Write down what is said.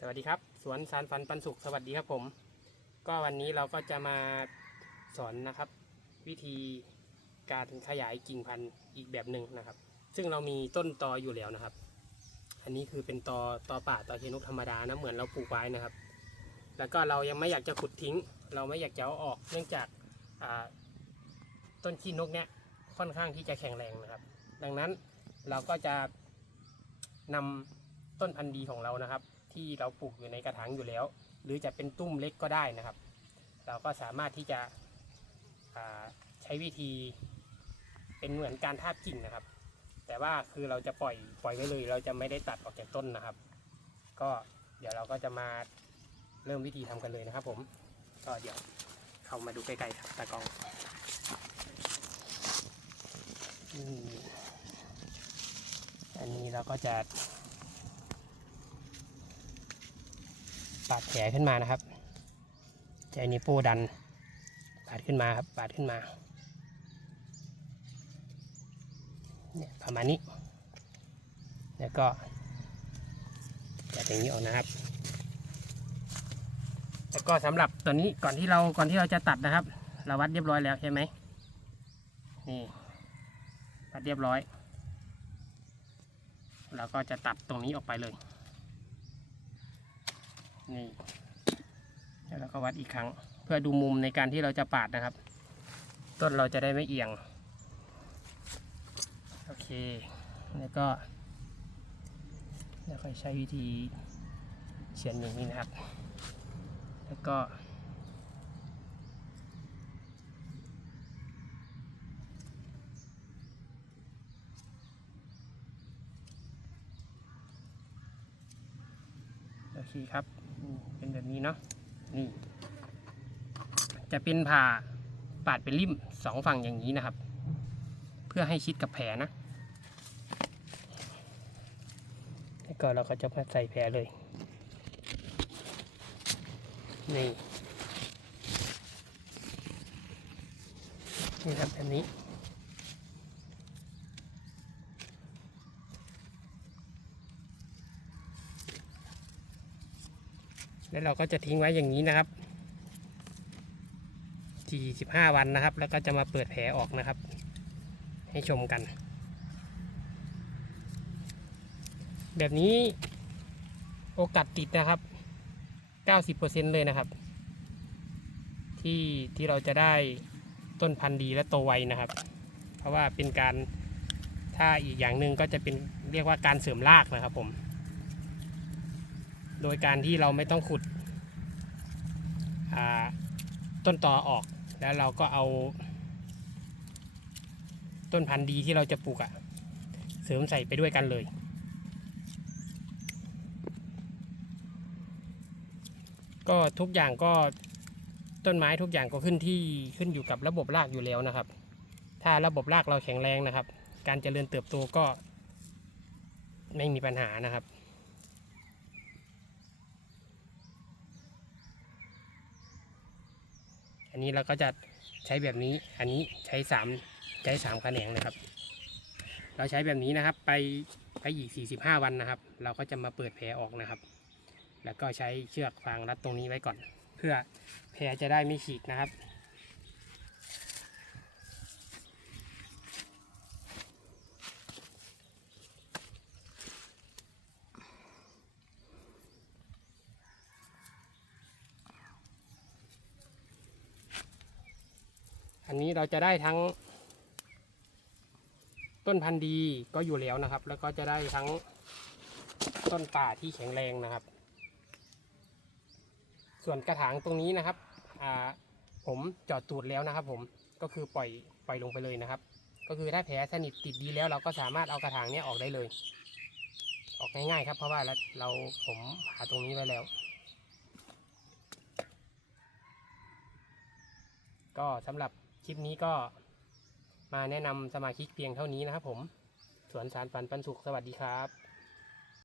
สวัสดีครับ สวนสารฝันปันสุขสวัสดีครับผม ก็วันนี้เราก็จะมาสอนนะครับ วิธีการขยายกิ่งพันธุ์อีกแบบหนึ่งนะครับ ซึ่งเรามีต้นตออยู่แล้วนะครับ อันนี้คือเป็นตอตอป่าตอเคนกธรรมดานะเหมือนเราปลูกไว้นะครับ แล้วก็เรายังไม่อยากจะขุดทิ้ง เราไม่อยากจะเอาออก เนื่องจากต้นขี้นกเนี้ยค่อนข้างที่จะแข็งแรงนะครับ ดังนั้นเราก็จะนำต้นพันธุ์ดีของเรานะครับ ที่เราปลูกอยู่ในกระถางอยู่แล้ว หรือจะเป็นตุ้มเล็กก็ได้นะครับ เราก็สามารถที่จะใช้วิธีเป็นเหมือนการทาบกิ่งนะครับ แต่ว่าคือเราจะปล่อยปล่อยไว้เลย เราจะไม่ได้ตัดออกจากต้นนะครับ ก็เดี๋ยวเราก็จะมาเริ่มวิธีทำกันเลยนะครับ ผมก็เดี๋ยวเข้ามาดูใกล้ๆครับตากองอันนี้เราก็จะ ปาดแผลขึ้นมานะครับใช้นิ้วโป้ดันปาดขึ้นมาครับปาดขึ้นมาเนี่ยประมาณนี้ แล้วก็จัดอย่างนี้ออกนะครับ แล้วก็สำหรับตัวนี้ก่อนที่เราก่อนที่เราจะตัดนะครับ เราวัดเรียบร้อยแล้วใช่ไหมนี่วัดเรียบร้อยเราก็จะตัดตรงนี้ออกไปเลย นี่แล้วเราก็วัดอีกครั้ง เพื่อดูมุมในการที่เราจะปาดนะครับ ต้นเราจะได้ไม่เอียง โอเค แล้วก็แล้วค่อยใช้วิธีเฉียนอย่างนี้นะครับ แล้วก็โอเคครับ เป็นแบบนี้เนาะนี่ จะเป็นผ่าปาดเป็นริมสองฝั่งอย่างนี้นะครับ เพื่อให้ชิดกับแผลนะแล้วก็เราก็จะมาใส่แผลเลยนี่นี่ครับแบบนี้ แล้วเราก็จะทิ้งไว้อย่างนี้นะครับ45วันนะครับ แล้วก็จะมาเปิดแผลออกนะครับ ให้ชมกัน แบบนี้โอกาสติดนะครับ 90%เลยนะครับ ที่ที่เราจะได้ต้นพันธุ์ดีและโตไวนะครับ เพราะว่าเป็นการถ้าอีกอย่างหนึ่งก็จะเป็นเรียกว่าการเสริมรากนะครับผม โดยการที่เราไม่ต้องขุดต้นตอออกแล้วเราก็เอา ต้นพันธุ์ดีที่เราจะปลูกอะเสริมใส่ไปด้วยกันเลยก็ทุกอย่างก็ต้นไม้ทุกอย่างก็ขึ้นที่ขึ้นอยู่กับระบบรากอยู่แล้วนะครับ ถ้าระบบรากเราแข็งแรงนะครับ การเจริญเติบโตก็ไม่มีปัญหานะครับ นนี้เราก็จะใช้แบบนี้ อันนี้ใช้สามใช้สามแขนงเลยครับ เราใช้แบบนี้นะครับ ไปไปอีก 45 วันนะครับ เราก็จะมาเปิดแผลออกนะครับ แล้วก็ใช้เชือกฟางรัดตรงนี้ไว้ก่อน เพื่อแผลจะได้ไม่ฉีกนะครับ อันนี้เราจะได้ทั้ง ต้นพันธุ์ดีก็อยู่แล้วนะครับ แล้วก็จะได้ทั้งต้นป่าที่แข็งแรงนะครับ ส่วนกระถางตรงนี้นะครับผมจอดตูดแล้วนะครับ ผมก็คือปล่อยปล่อยลงไปเลยนะครับ ก็คือถ้าแผลสนิทติดดีแล้ว เราก็สามารถเอากระถางนี้ออกได้เลย ออกง่ายๆครับ เพราะว่าเราเราผมผ่าตรงนี้ไว้แล้ว ก็สำหรับ คลิปนี้ก็มาแนะนำสมาชิกเพียงเท่านี้นะครับผม สวนสารฝันปันสุขสวัสดีครับ